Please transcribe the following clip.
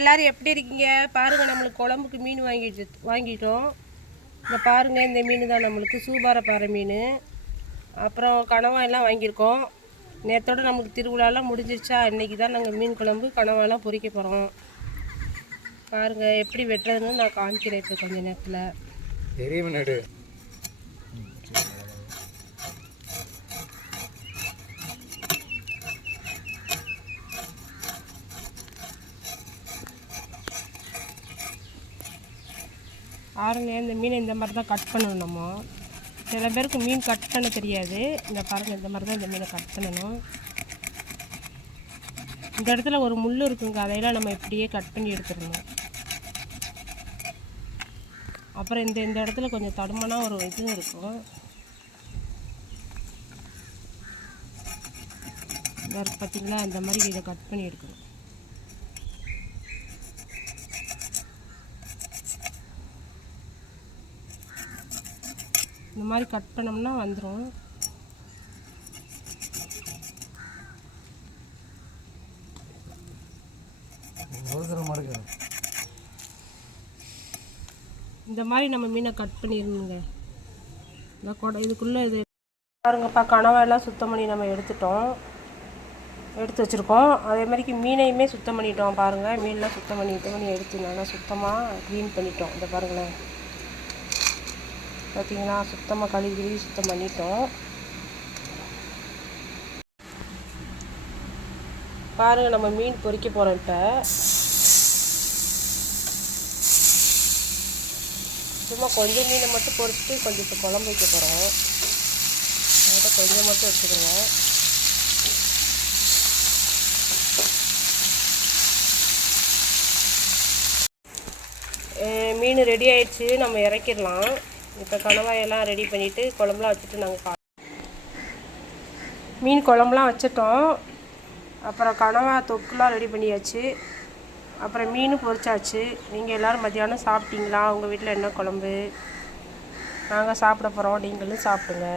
எல்லோரும் எப்படி இருக்கீங்க? பாருங்கள், நம்மளுக்கு குழம்புக்கு மீன் வாங்கிட்டோம். இந்த பாருங்கள், இந்த மீன் தான் நம்மளுக்கு சூபாரப்பாறை மீன். அப்புறம் கனவாயெல்லாம் வாங்கியிருக்கோம். நேற்றோடு நம்மளுக்கு திருவிழாலாம் முடிஞ்சிருச்சா, இன்றைக்கி தான் நாங்கள் மீன் குழம்பு கனவாயெல்லாம் பொரிக்க போகிறோம். பாருங்கள் எப்படி வெட்டுறதுன்னு நான் காமிக்கிறேன் இப்போ கொஞ்சம் நேரத்தில். பாருங்க, இந்த மீனை இந்த மாதிரி தான் கட் பண்ணணும். நம்ம சில பேருக்கு மீன் கட் பண்ண தெரியாது. இந்த பாருங்கள், இந்த மாதிரி தான் இந்த மீனை கட் பண்ணணும். இந்த இடத்துல ஒரு முள் இருக்குங்க, அதையெல்லாம் நம்ம இப்படியே கட் பண்ணி எடுத்துடணும். அப்புறம் இந்த இடத்துல கொஞ்சம் தடுமனா ஒரு இதுவும் இருக்கும். பார்த்தீங்களா, இந்த மாதிரி இதை கட் பண்ணி எடுக்கணும். இந்த மாதிரி கட் பண்ணோம்னா வந்துடும். இந்த மாதிரி நம்ம மீனை கட் பண்ணிடணுங்க. இந்த இதுக்குள்ளே இது பாருங்கப்பா, கனவாயெல்லாம் சுத்தம் பண்ணி நம்ம எடுத்து வச்சுருக்கோம். அதே மாதிரிக்கு மீனையுமே சுத்தம் பண்ணிட்டோம். பாருங்கள், மீனெலாம் சுத்தம் பண்ணி எடுத்து நல்லா சுத்தமாக க்ளீன் பண்ணிட்டோம். இந்த பாருங்களேன், பார்த்தீங்கன்னா சுத்தமாக கழுவி சுத்தம் பண்ணிட்டோம். பாருங்கள், நம்ம மீன் பொரிக்க போகிறோம். இப்போ சும்மா கொஞ்சம் மீனை மட்டும் பொரிச்சிட்டு கொஞ்சம் இப்போ குழம்பு வைக்க போகிறோம். அதை கொஞ்சம் மட்டும் வச்சுக்கிறோம். மீன் ரெடி ஆயிடுச்சு, நம்ம இறக்கிடலாம். இப்போ கனவாயெல்லாம் ரெடி பண்ணிவிட்டு குழம்புலாம் வச்சுட்டு நாங்கள் மீன் குழம்புலாம் வச்சுட்டோம். அப்புறம் கனவாய் தொக்குலாம் ரெடி பண்ணியாச்சு. அப்புறம் மீன் பொரிச்சாச்சு. நீங்கள் எல்லோரும் மத்தியானம் சாப்பிட்டீங்களா? உங்கள் வீட்டில் என்ன குழம்பு? நாங்கள் சாப்பிட போகிறோம், நீங்களும் சாப்பிடுங்க.